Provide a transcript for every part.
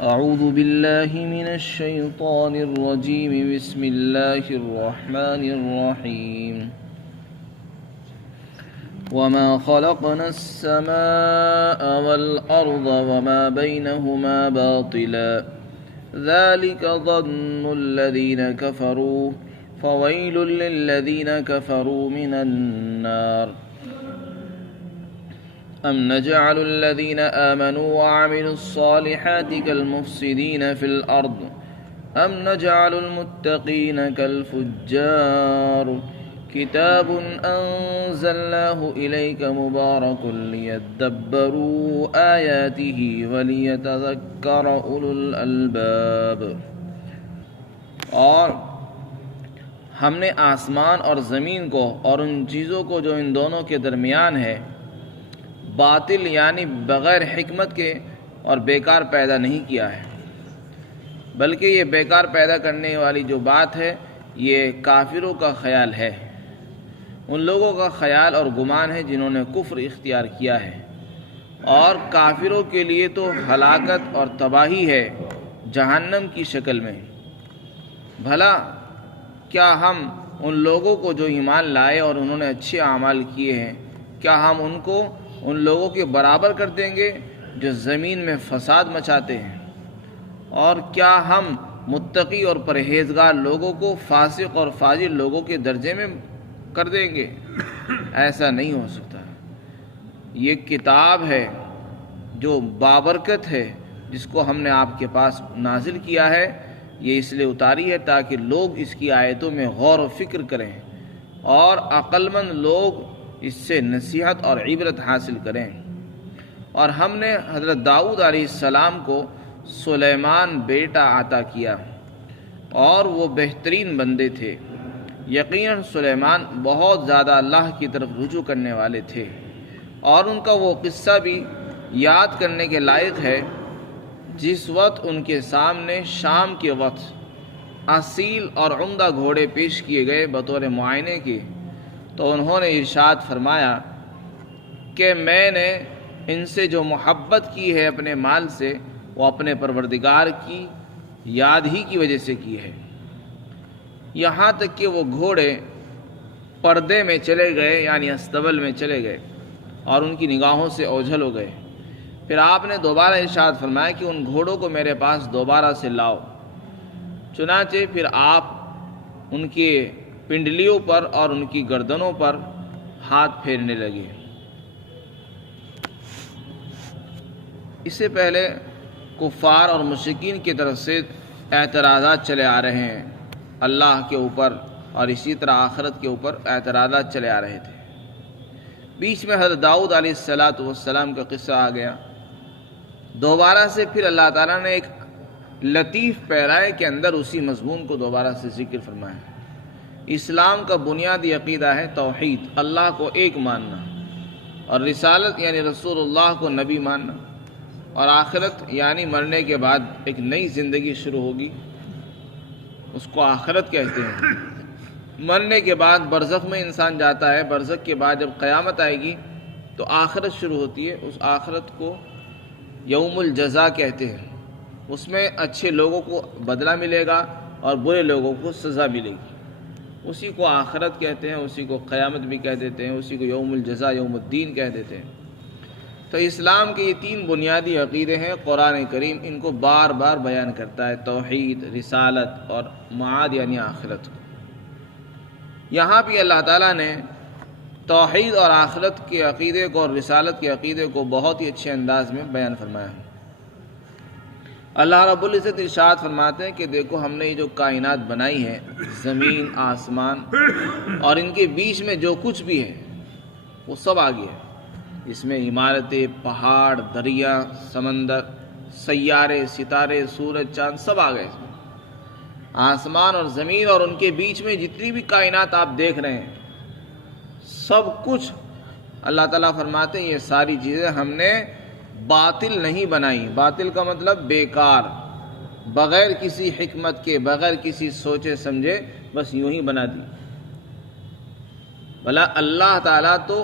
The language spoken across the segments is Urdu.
أعوذ بالله من الشيطان الرجيم بسم الله الرحمن الرحيم وما خلقنا السماء والأرض وما بينهما باطلا ذلك ظن الذين كفروا فويل للذين كفروا من النار أم نجعل الذين آمنوا وعملوا الصالحات كالمفسدين في الأرض أم نجعل المتقين كالفجار كتاب أنزلناه إليك مبارك ليدبروا آياته وليتذكر أولو الألباب۔ اور ہم نے آسمان اور زمین کو اور ان چیزوں کو جو ان دونوں کے درمیان ہے باطل یعنی بغیر حکمت کے اور بیکار پیدا نہیں کیا ہے، بلکہ یہ بیکار پیدا کرنے والی جو بات ہے یہ کافروں کا خیال ہے، ان لوگوں کا خیال اور گمان ہے جنہوں نے کفر اختیار کیا ہے، اور کافروں کے لیے تو ہلاکت اور تباہی ہے جہنم کی شکل میں۔ بھلا کیا ہم ان لوگوں کو جو ایمان لائے اور انہوں نے اچھے اعمال کیے ہیں، کیا ہم ان کو ان لوگوں کے برابر کر دیں گے جو زمین میں فساد مچاتے ہیں؟ اور کیا ہم متقی اور پرہیزگار لوگوں کو فاسق اور فاجر لوگوں کے درجے میں کر دیں گے؟ ایسا نہیں ہو سکتا۔ یہ کتاب ہے جو بابرکت ہے، جس کو ہم نے آپ کے پاس نازل کیا ہے، یہ اس لیے اتاری ہے تاکہ لوگ اس کی آیتوں میں غور و فکر کریں اور عقل مند لوگ اس سے نصیحت اور عبرت حاصل کریں۔ اور ہم نے حضرت داؤد علیہ السلام کو سلیمان بیٹا عطا کیا اور وہ بہترین بندے تھے۔ یقیناً سلیمان بہت زیادہ اللہ کی طرف رجوع کرنے والے تھے، اور ان کا وہ قصہ بھی یاد کرنے کے لائق ہے جس وقت ان کے سامنے شام کے وقت اصیل اور عمدہ گھوڑے پیش کیے گئے بطور معائنے کے، تو انہوں نے ارشاد فرمایا کہ میں نے ان سے جو محبت کی ہے اپنے مال سے، وہ اپنے پروردگار کی یاد ہی کی وجہ سے کی ہے، یہاں تک کہ وہ گھوڑے پردے میں چلے گئے یعنی استبل میں چلے گئے اور ان کی نگاہوں سے اوجھل ہو گئے۔ پھر آپ نے دوبارہ ارشاد فرمایا کہ ان گھوڑوں کو میرے پاس دوبارہ سے لاؤ۔ چنانچہ پھر آپ ان کے پنڈلیوں پر اور ان کی گردنوں پر ہاتھ پھیرنے لگے۔ اس سے پہلے کفار اور مشرکین کی طرف سے اعتراضات چلے آ رہے ہیں اللہ کے اوپر، اور اسی طرح آخرت کے اوپر اعتراضات چلے آ رہے تھے۔ بیچ میں حضرت داؤد علیہ السلام کا قصہ آ گیا۔ دوبارہ سے پھر اللہ تعالیٰ نے ایک لطیف پیرائے کے اندر اسی مضمون کو دوبارہ سے ذکر فرمایا۔ اسلام کا بنیادی عقیدہ ہے توحید، اللہ کو ایک ماننا، اور رسالت یعنی رسول اللہ کو نبی ماننا، اور آخرت یعنی مرنے کے بعد ایک نئی زندگی شروع ہوگی، اس کو آخرت کہتے ہیں۔ مرنے کے بعد برزخ میں انسان جاتا ہے، برزخ کے بعد جب قیامت آئے گی تو آخرت شروع ہوتی ہے، اس آخرت کو یوم الجزا کہتے ہیں۔ اس میں اچھے لوگوں کو بدلہ ملے گا اور برے لوگوں کو سزا ملے گی، اسی کو آخرت کہتے ہیں، اسی کو قیامت بھی کہہ دیتے ہیں، اسی کو یوم الجزا یوم الدین کہہ دیتے ہیں۔ تو اسلام کے یہ تین بنیادی عقیدے ہیں، قرآن کریم ان کو بار بار بیان کرتا ہے، توحید، رسالت اور معاد یعنی آخرت کو۔ یہاں بھی اللہ تعالیٰ نے توحید اور آخرت کے عقیدے کو اور رسالت کے عقیدے کو بہت ہی اچھے انداز میں بیان فرمایا ہے۔ اللہ رب العزت ارشاد فرماتے ہیں کہ دیکھو ہم نے یہ جو کائنات بنائی ہے، زمین، آسمان اور ان کے بیچ میں جو کچھ بھی ہے وہ سب آ گیا ہے۔ اس میں عمارتیں، پہاڑ، دریا، سمندر، سیارے، ستارے، سورج، چاند سب آ گئے اس میں۔ آسمان اور زمین اور ان کے بیچ میں جتنی بھی کائنات آپ دیکھ رہے ہیں سب کچھ اللہ تعالیٰ فرماتے ہیں یہ ساری چیزیں ہم نے باطل نہیں بنائی۔ باطل کا مطلب بیکار، بغیر کسی حکمت کے، بغیر کسی سوچے سمجھے، بس یوں ہی بنا دی۔ بھلا اللہ تعالیٰ تو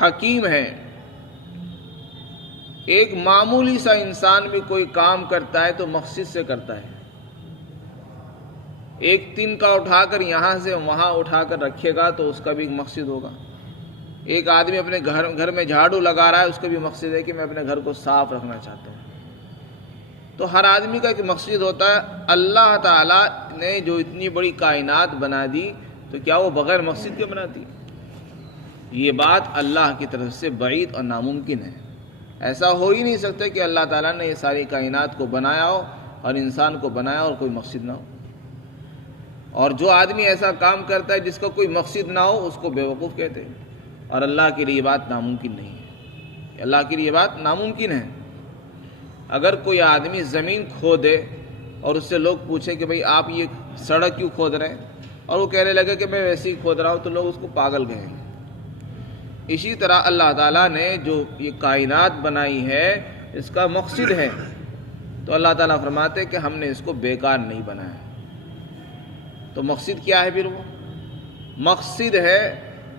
حکیم ہے، ایک معمولی سا انسان بھی کوئی کام کرتا ہے تو مقصد سے کرتا ہے. ایک تن کا اٹھا کر یہاں سے وہاں اٹھا کر رکھے گا تو اس کا بھی ایک مقصد ہوگا. ایک آدمی اپنے گھر میں جھاڑو لگا رہا ہے، اس کا بھی مقصد ہے کہ میں اپنے گھر کو صاف رکھنا چاہتا ہوں. تو ہر آدمی کا ایک مقصد ہوتا ہے. اللہ تعالیٰ نے جو اتنی بڑی کائنات بنا دی تو کیا وہ بغیر مقصد کے بنا دی؟ یہ بات اللہ کی طرف سے بعید اور ناممکن ہے. ایسا ہو ہی نہیں سکتا کہ اللہ تعالیٰ نے یہ ساری کائنات کو بنایا ہو اور انسان کو بنایا اور کوئی مقصد نہ ہو. اور جو آدمی ایسا کام کرتا ہے جس کا کوئی مقصد نہ ہو اس کو بیوقوف کہتے ہیں. اور اللہ کے لیے یہ بات ناممکن نہیں ہے. اللہ کے لیے یہ بات ناممکن ہے. اگر کوئی آدمی زمین کھودے اور اس سے لوگ پوچھیں کہ بھئی آپ یہ سڑک کیوں کھود رہے ہیں، اور وہ کہنے لگے کہ میں ویسے ہی کھود رہا ہوں، تو لوگ اس کو پاگل کہیں گے. اسی طرح اللہ تعالیٰ نے جو یہ کائنات بنائی ہے اس کا مقصد ہے. تو اللہ تعالیٰ فرماتے کہ ہم نے اس کو بیکار نہیں بنایا. تو مقصد کیا ہے پھر؟ وہ مقصد ہے،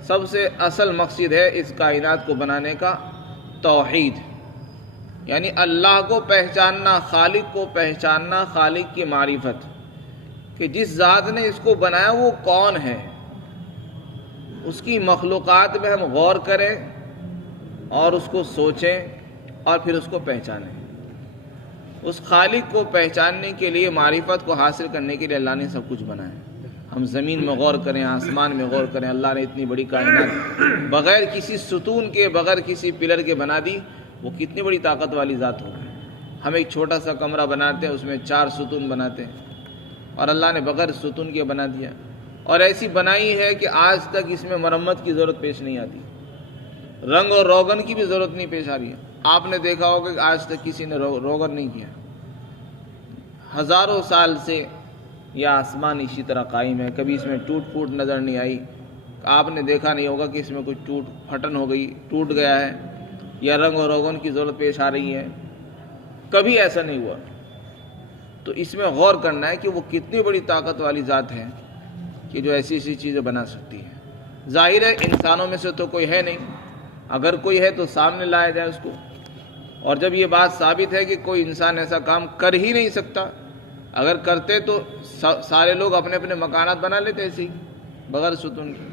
سب سے اصل مقصد ہے اس کائنات کو بنانے کا توحید، یعنی اللہ کو پہچاننا، خالق کو پہچاننا، خالق کی معرفت، کہ جس ذات نے اس کو بنایا وہ کون ہے. اس کی مخلوقات میں ہم غور کریں اور اس کو سوچیں اور پھر اس کو پہچانیں. اس خالق کو پہچاننے کے لیے، معرفت کو حاصل کرنے کے لیے اللہ نے سب کچھ بنایا. ہم زمین میں غور کریں، آسمان میں غور کریں. اللہ نے اتنی بڑی کائنات بغیر کسی ستون کے، بغیر کسی پلر کے بنا دی. وہ کتنی بڑی طاقت والی ذات ہوگی. ہم ایک چھوٹا سا کمرہ بناتے ہیں، اس میں 4 ستون بناتے ہیں، اور اللہ نے بغیر ستون کے بنا دیا. اور ایسی بنائی ہے کہ آج تک اس میں مرمت کی ضرورت پیش نہیں آتی، رنگ اور روغن کی بھی ضرورت نہیں پیش آ رہی ہے. آپ نے دیکھا ہوگا کہ آج تک کسی نے روغن نہیں کیا. ہزاروں سال سے یہ آسمان اسی طرح قائم ہے، کبھی اس میں ٹوٹ پھوٹ نظر نہیں آئی. آپ نے دیکھا نہیں ہوگا کہ اس میں کوئی پھٹن ہو گئی، ٹوٹ گیا ہے، یا رنگ اور روغن کی ضرورت پیش آ رہی ہے. کبھی ایسا نہیں ہوا. تو اس میں غور کرنا ہے کہ وہ کتنی بڑی طاقت والی ذات ہے کہ جو ایسی ایسی چیزیں بنا سکتی ہے. ظاہر ہے انسانوں میں سے تو کوئی ہے نہیں، اگر کوئی ہے تو سامنے لایا جائے اس کو. اور جب یہ بات ثابت ہے کہ کوئی انسان ایسا کام کر ہی نہیں سکتا، اگر کرتے تو سارے لوگ اپنے اپنے مکانات بنا لیتے ایسے ہی بغیر ستون کے.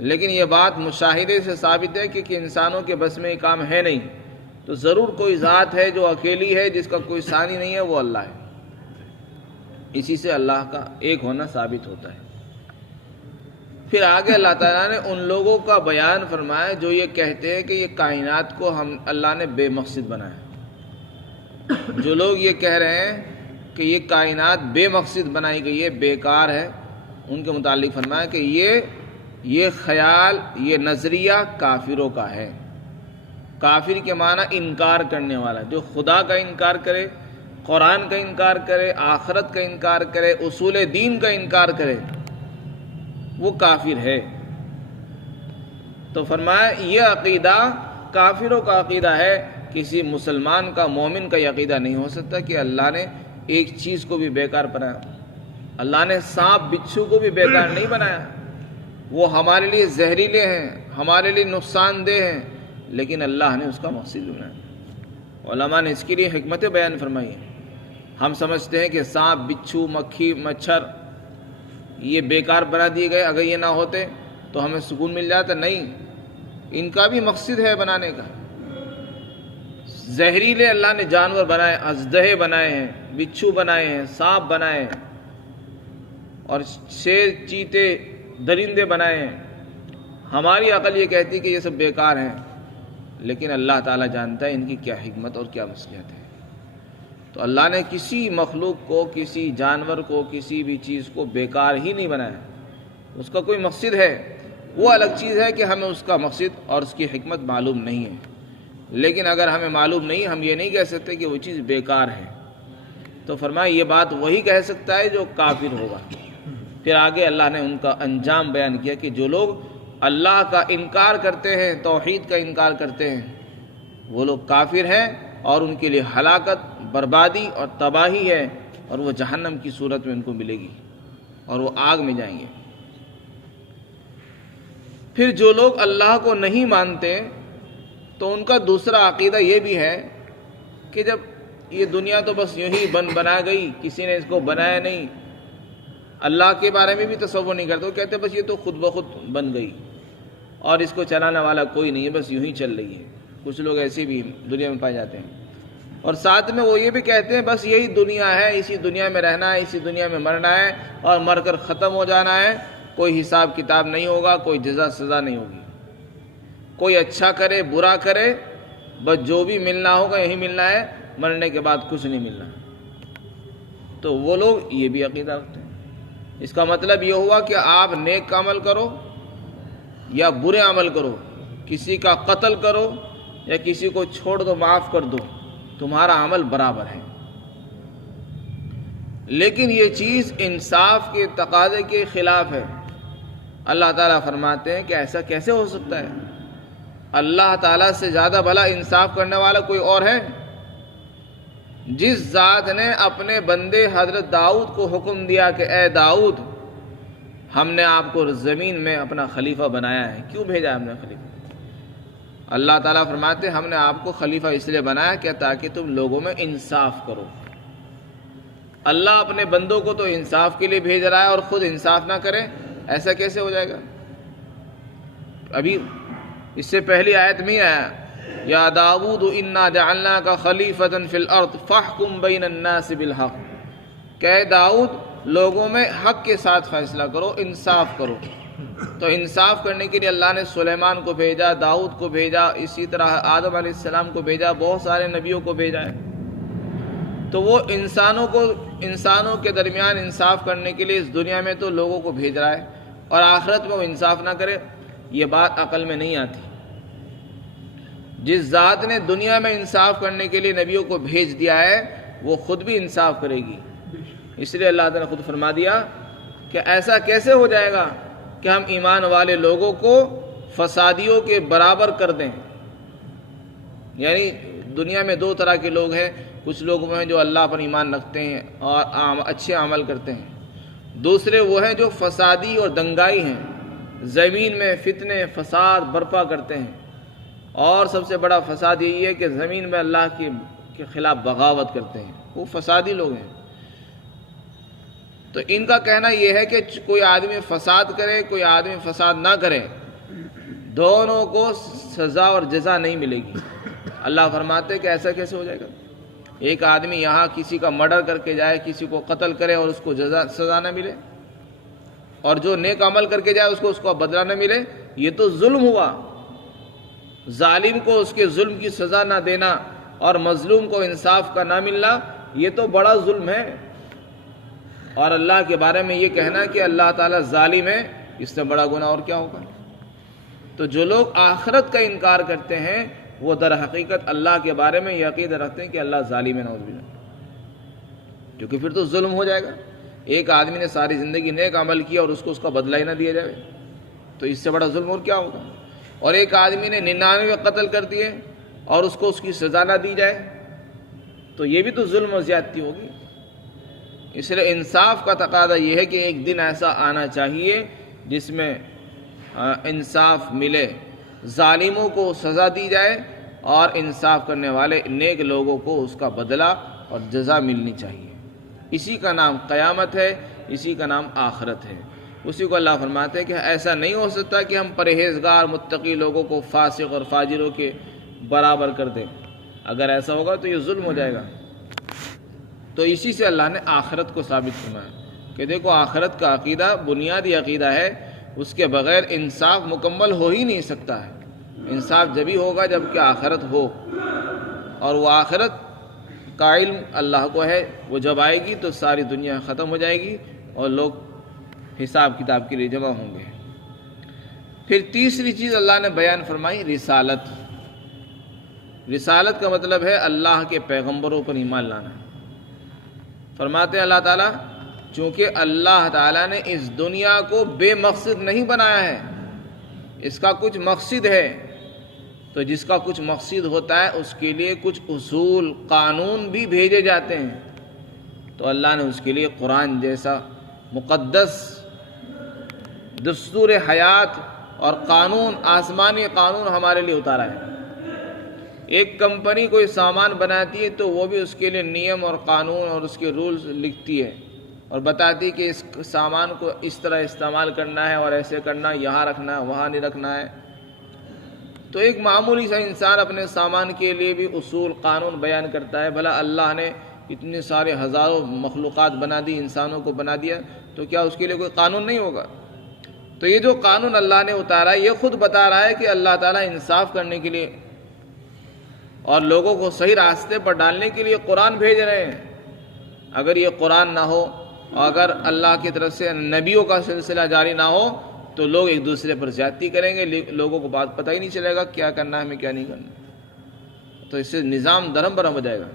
لیکن یہ بات مشاہدے سے ثابت ہے کہ انسانوں کے بس میں یہ کام ہے نہیں. تو ضرور کوئی ذات ہے جو اکیلی ہے، جس کا کوئی ثانی نہیں ہے، وہ اللہ ہے. اسی سے اللہ کا ایک ہونا ثابت ہوتا ہے. پھر آگے اللہ تعالیٰ نے ان لوگوں کا بیان فرمایا جو یہ کہتے ہیں کہ یہ کائنات کو اللہ نے بے مقصد بنایا. جو لوگ یہ کہہ رہے ہیں کہ یہ کائنات بے مقصد بنائی گئی ہے، بیکار ہے، ان کے متعلق فرمایا کہ یہ خیال، یہ نظریہ کافروں کا ہے. کافر کے معنی انکار کرنے والا. جو خدا کا انکار کرے، قرآن کا انکار کرے، آخرت کا انکار کرے، اصول دین کا انکار کرے، وہ کافر ہے. تو فرمایا یہ عقیدہ کافروں کا عقیدہ ہے. کسی مسلمان کا، مومن کا یہ عقیدہ نہیں ہو سکتا کہ اللہ نے ایک چیز کو بھی بیکار بنایا. اللہ نے سانپ بچھو کو بھی بیکار نہیں بنایا. وہ ہمارے لیے زہریلے ہیں، ہمارے لیے نقصان دہ ہیں، لیکن اللہ نے اس کا مقصد بنایا. علماء نے اس کے لیے حکمت بیان فرمائی ہے. ہم سمجھتے ہیں کہ سانپ، بچھو، مکھی، مچھر یہ بیکار بنا دیے گئے، اگر یہ نہ ہوتے تو ہمیں سکون مل جاتا. نہیں، ان کا بھی مقصد ہے بنانے کا. زہریلے اللہ نے جانور بنائے، اژدہے بنائے ہیں، بچھو بنائے ہیں، سانپ بنائے ہیں، اور شیر، چیتے، درندے بنائے ہیں. ہماری عقل یہ کہتی کہ یہ سب بیکار ہیں، لیکن اللہ تعالیٰ جانتا ہے ان کی کیا حکمت اور کیا مصلحت ہے. تو اللہ نے کسی مخلوق کو، کسی جانور کو، کسی بھی چیز کو بیکار ہی نہیں بنایا. اس کا کوئی مقصد ہے. وہ الگ چیز ہے کہ ہمیں اس کا مقصد اور اس کی حکمت معلوم نہیں ہے. لیکن اگر ہمیں معلوم نہیں، ہم یہ نہیں کہہ سکتے کہ وہ چیز بیکار ہے. تو فرمایا یہ بات وہی کہہ سکتا ہے جو کافر ہوگا. پھر آگے اللہ نے ان کا انجام بیان کیا کہ جو لوگ اللہ کا انکار کرتے ہیں، توحید کا انکار کرتے ہیں، وہ لوگ کافر ہیں، اور ان کے لیے ہلاکت، بربادی اور تباہی ہے، اور وہ جہنم کی صورت میں ان کو ملے گی، اور وہ آگ میں جائیں گے. پھر جو لوگ اللہ کو نہیں مانتے تو ان کا دوسرا عقیدہ یہ بھی ہے کہ جب یہ دنیا تو بس یوں ہی بنا گئی، کسی نے اس کو بنایا نہیں، اللہ کے بارے میں بھی تصور نہیں کرتے، وہ کہتے بس یہ تو خود بخود بن گئی اور اس کو چلانے والا کوئی نہیں ہے، بس یوں ہی چل رہی ہے۔ کچھ لوگ ایسے بھی دنیا میں پائے جاتے ہیں، اور ساتھ میں وہ یہ بھی کہتے ہیں بس یہی دنیا ہے، اسی دنیا میں رہنا ہے، اسی دنیا میں مرنا ہے اور مر کر ختم ہو جانا ہے، کوئی حساب کتاب نہیں ہوگا، کوئی جزا سزا نہیں ہوگی، کوئی اچھا کرے برا کرے، بس جو بھی ملنا ہوگا یہی ملنا ہے، مرنے کے بعد کچھ نہیں ملنا۔ تو وہ لوگ یہ بھی عقیدہ رکھتے ہیں۔ اس کا مطلب یہ ہوا کہ آپ نیک عمل کرو یا برے عمل کرو، کسی کا قتل کرو یا کسی کو چھوڑ دو، معاف کر دو، تمہارا عمل برابر ہے۔ لیکن یہ چیز انصاف کے تقاضے کے خلاف ہے۔ اللہ تعالیٰ فرماتے ہیں کہ ایسا کیسے ہو سکتا ہے؟ اللہ تعالیٰ سے زیادہ بھلا انصاف کرنے والا کوئی اور ہے؟ جس ذات نے اپنے بندے حضرت داؤد کو حکم دیا کہ اے داؤد، ہم نے آپ کو زمین میں اپنا خلیفہ بنایا ہے۔ کیوں بھیجا ہم نے خلیفہ؟ اللہ تعالیٰ فرماتے ہیں ہم نے آپ کو خلیفہ اس لیے بنایا کہ تاکہ تم لوگوں میں انصاف کرو۔ اللہ اپنے بندوں کو تو انصاف کے لیے بھیج رہا ہے اور خود انصاف نہ کرے، ایسا کیسے ہو جائے گا؟ ابھی اس سے پہلی آیت میں آیا یا داؤد انا جعلناک خلیفۃ فی الارض فاحکم بین الناس بالحق، کہ اے داؤد لوگوں میں حق کے ساتھ فیصلہ کرو، انصاف کرو۔ تو انصاف کرنے کے لیے اللہ نے سلیمان کو بھیجا، داؤد کو بھیجا، اسی طرح آدم علیہ السلام کو بھیجا، بہت سارے نبیوں کو بھیجا ہے۔ تو وہ انسانوں کے درمیان انصاف کرنے کے لیے اس دنیا میں تو لوگوں کو بھیج رہا ہے، اور آخرت میں وہ انصاف نہ کرے، یہ بات عقل میں نہیں آتی۔ جس ذات نے دنیا میں انصاف کرنے کے لیے نبیوں کو بھیج دیا ہے وہ خود بھی انصاف کرے گی۔ اس لیے اللہ تعالیٰ نے خود فرما دیا کہ ایسا کیسے ہو جائے گا کہ ہم ایمان والے لوگوں کو فسادیوں کے برابر کر دیں۔ یعنی دنیا میں دو طرح کے لوگ ہیں، کچھ لوگ وہ ہیں جو اللہ پر ایمان رکھتے ہیں اور اچھے عمل کرتے ہیں، دوسرے وہ ہیں جو فسادی اور دنگائی ہیں، زمین میں فتنے فساد برپا کرتے ہیں، اور سب سے بڑا فساد یہی ہے کہ زمین میں اللہ کے خلاف بغاوت کرتے ہیں، وہ فسادی لوگ ہیں۔ تو ان کا کہنا یہ ہے کہ کوئی آدمی فساد کرے کوئی آدمی فساد نہ کرے، دونوں کو سزا اور جزا نہیں ملے گی۔ اللہ فرماتے کہ ایسا کیسے ہو جائے گا؟ ایک آدمی یہاں کسی کا مرڈر کر کے جائے، کسی کو قتل کرے اور اس کو سزا نہ ملے، اور جو نیک عمل کر کے جائے اس کو بدلہ نہ ملے، یہ تو ظلم ہوا۔ ظالم کو اس کے ظلم کی سزا نہ دینا اور مظلوم کو انصاف کا نہ ملنا، یہ تو بڑا ظلم ہے۔ اور اللہ کے بارے میں یہ کہنا کہ اللہ تعالیٰ ظالم ہے، اس سے بڑا گناہ اور کیا ہوگا؟ تو جو لوگ آخرت کا انکار کرتے ہیں وہ در حقیقت اللہ کے بارے میں یہ عقیدہ رکھتے ہیں کہ اللہ ظالم ہے، نعوذ باللہ، کیونکہ پھر تو ظلم ہو جائے گا۔ ایک آدمی نے ساری زندگی نیک عمل کیا اور اس کو اس کا بدلہ ہی نہ دیا جائے تو اس سے بڑا ظلم اور کیا ہوگا؟ اور ایک آدمی نے 99 قتل کر دیے اور اس کو اس کی سزا نہ دی جائے تو یہ بھی تو ظلم و زیادتی ہوگی۔ اس لیے انصاف کا تقاضا یہ ہے کہ ایک دن ایسا آنا چاہیے جس میں انصاف ملے، ظالموں کو سزا دی جائے اور انصاف کرنے والے نیک لوگوں کو اس کا بدلہ اور جزا ملنی چاہیے۔ اسی کا نام قیامت ہے، اسی کا نام آخرت ہے۔ اسی کو اللہ فرماتے ہیں کہ ایسا نہیں ہو سکتا کہ ہم پرہیزگار متقی لوگوں کو فاسق اور فاجروں کے برابر کر دیں، اگر ایسا ہوگا تو یہ ظلم ہو جائے گا۔ تو اسی سے اللہ نے آخرت کو ثابت فرمایا کہ دیکھو آخرت کا عقیدہ بنیادی عقیدہ ہے، اس کے بغیر انصاف مکمل ہو ہی نہیں سکتا ہے۔ انصاف جبھی ہوگا جب کہ آخرت ہو، اور وہ آخرت کا علم اللہ کو ہے، وہ جب آئے گی تو ساری دنیا ختم ہو جائے گی اور لوگ حساب کتاب کے لیے جمع ہوں گے۔ پھر تیسری چیز اللہ نے بیان فرمائی رسالت۔ رسالت کا مطلب ہے اللہ کے پیغمبروں پر ایمان لانا۔ فرماتے ہیں اللہ تعالیٰ چونکہ اللہ تعالیٰ نے اس دنیا کو بے مقصد نہیں بنایا ہے، اس کا کچھ مقصد ہے، تو جس کا کچھ مقصد ہوتا ہے اس کے لیے کچھ اصول قانون بھی بھیجے جاتے ہیں۔ تو اللہ نے اس کے لیے قرآن جیسا مقدس دستور حیات اور قانون، آسمانی قانون ہمارے لیے اتارا ہے۔ ایک کمپنی کوئی سامان بناتی ہے تو وہ بھی اس کے لیے نیم اور قانون اور اس کے رولز لکھتی ہے اور بتاتی ہے کہ اس سامان کو اس طرح استعمال کرنا ہے اور ایسے کرنا ہے، یہاں رکھنا ہے وہاں نہیں رکھنا ہے۔ تو ایک معمولی سا انسان اپنے سامان کے لیے بھی اصول قانون بیان کرتا ہے، بھلا اللہ نے اتنے سارے ہزاروں مخلوقات بنا دی، انسانوں کو بنا دیا، تو کیا اس کے لیے کوئی قانون نہیں ہوگا؟ تو یہ جو قانون اللہ نے اتارا ہے یہ خود بتا رہا ہے کہ اللہ تعالیٰ انصاف کرنے کے لیے اور لوگوں کو صحیح راستے پر ڈالنے کے لیے قرآن بھیج رہے ہیں۔ اگر یہ قرآن نہ ہو اور اگر اللہ کی طرف سے نبیوں کا سلسلہ جاری نہ ہو تو لوگ ایک دوسرے پر زیادتی کریں گے، لوگوں کو بات پتہ ہی نہیں چلے گا کیا کرنا ہے ہمیں کیا نہیں کرنا، تو اس سے نظام درہم برہم ہو جائے گا۔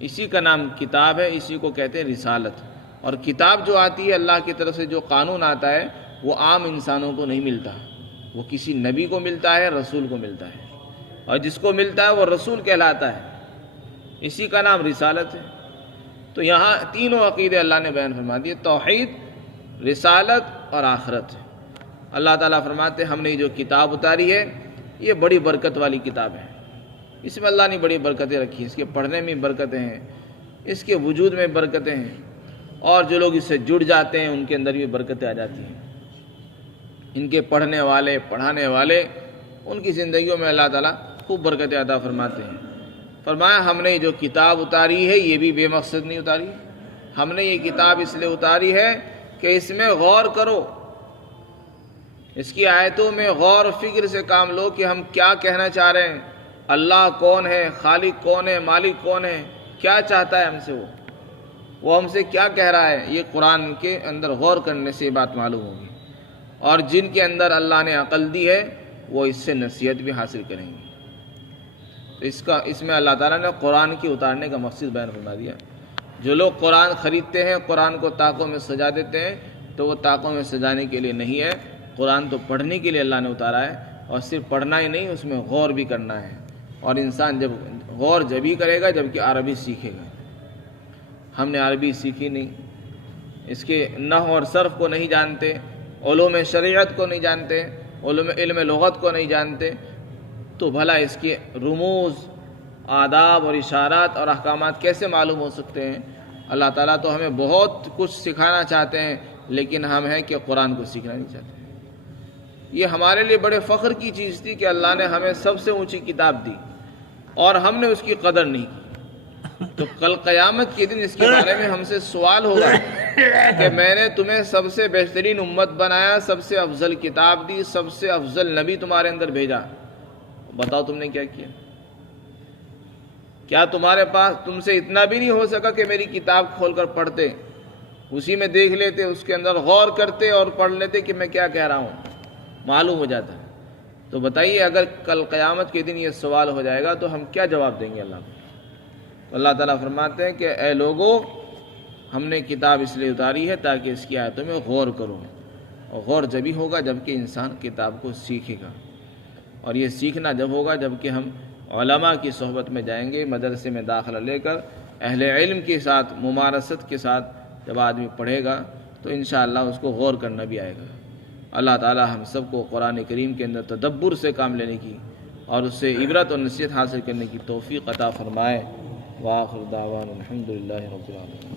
اسی کا نام کتاب ہے، اسی کو کہتے ہیں رسالت۔ اور کتاب جو آتی ہے اللہ کی طرف سے، جو قانون آتا ہے وہ عام انسانوں کو نہیں ملتا، وہ کسی نبی کو ملتا ہے، رسول کو ملتا ہے، اور جس کو ملتا ہے وہ رسول کہلاتا ہے، اسی کا نام رسالت ہے۔ تو یہاں تینوں عقیدے اللہ نے بیان فرما دیے، توحید، رسالت اور آخرت۔ اللہ تعالیٰ فرماتے ہیں ہم نے جو کتاب اتاری ہے یہ بڑی برکت والی کتاب ہے، اس میں اللہ نے بڑی برکتیں رکھی، اس کے پڑھنے میں برکتیں ہیں، اس کے وجود میں برکتیں ہیں، اور جو لوگ اس سے جڑ جاتے ہیں ان کے اندر بھی برکتیں آ جاتی ہیں۔ ان کے پڑھنے والے، پڑھانے والے، ان کی زندگیوں میں اللہ تعالیٰ خوب برکتیں عطا فرماتے ہیں۔ فرمایا ہم نے جو کتاب اتاری ہے یہ بھی بے مقصد نہیں اتاری، ہم نے یہ کتاب اس لیے اتاری ہے کہ اس میں غور کرو، اس کی آیتوں میں غور و فکر سے کام لو کہ ہم کیا کہنا چاہ رہے ہیں، اللہ کون ہے، خالق کون ہے، مالک کون ہے، کیا چاہتا ہے ہم سے، وہ ہم سے کیا کہہ رہا ہے۔ یہ قرآن کے اندر غور کرنے سے یہ بات معلوم ہوگی، اور جن کے اندر اللہ نے عقل دی ہے وہ اس سے نصیحت بھی حاصل کریں گے۔ تو اس میں اللہ تعالیٰ نے قرآن کی اتارنے کا مقصد بیان فرما دیا۔ جو لوگ قرآن خریدتے ہیں، قرآن کو طاقوں میں سجا دیتے ہیں، تو وہ طاقوں میں سجانے کے لیے نہیں ہے، قرآن تو پڑھنے کے لیے اللہ نے اتارا ہے، اور صرف پڑھنا ہی نہیں، اس میں غور بھی کرنا ہے، اور انسان جب غور جبھی کرے گا جب کہ عربی سیکھے گا۔ ہم نے عربی سیکھی نہیں، اس کے نحو اور صرف کو نہیں جانتے، علوم شریعت کو نہیں جانتے، علم لغت کو نہیں جانتے، تو بھلا اس کے رموز، آداب اور اشارات اور احکامات کیسے معلوم ہو سکتے ہیں؟ اللہ تعالیٰ تو ہمیں بہت کچھ سکھانا چاہتے ہیں، لیکن ہم ہیں کہ قرآن کو سیکھنا نہیں چاہتے۔ یہ ہمارے لیے بڑے فخر کی چیز تھی کہ اللہ نے ہمیں سب سے اونچی کتاب دی اور ہم نے اس کی قدر نہیں کی، تو کل قیامت کے دن اس کے بارے میں ہم سے سوال ہوگا کہ میں نے تمہیں سب سے بہترین امت بنایا، سب سے افضل کتاب دی، سب سے افضل نبی تمہارے اندر بھیجا، بتاؤ تم نے کیا کیا؟ کیا تمہارے پاس تم سے اتنا بھی نہیں ہو سکا کہ میری کتاب کھول کر پڑھتے، اسی میں دیکھ لیتے، اس کے اندر غور کرتے اور پڑھ لیتے کہ میں کیا کہہ رہا ہوں، معلوم ہو جاتا؟ تو بتائیے اگر کل قیامت کے دن یہ سوال ہو جائے گا تو ہم کیا جواب دیں گے اللہ کو؟ تو اللہ تعالیٰ فرماتے ہیں کہ اے لوگو، ہم نے کتاب اس لیے اتاری ہے تاکہ اس کی آیتوں میں غور کرو، اور غور جبھی ہوگا جب کہ انسان کتاب کو سیکھے گا، اور یہ سیکھنا جب ہوگا جب کہ ہم علماء کی صحبت میں جائیں گے، مدرسے میں داخلہ لے کر اہل علم کے ساتھ، ممارست کے ساتھ جب آدمی پڑھے گا تو انشاءاللہ اس کو غور کرنا بھی آئے گا۔ اللہ تعالی ہم سب کو قرآن کریم کے اندر تدبر سے کام لینے کی اور اس سے عبرت اور نصیحت حاصل کرنے کی توفیق عطا فرمائے۔ وآخر دعوانا الحمدللہ رب العالمین۔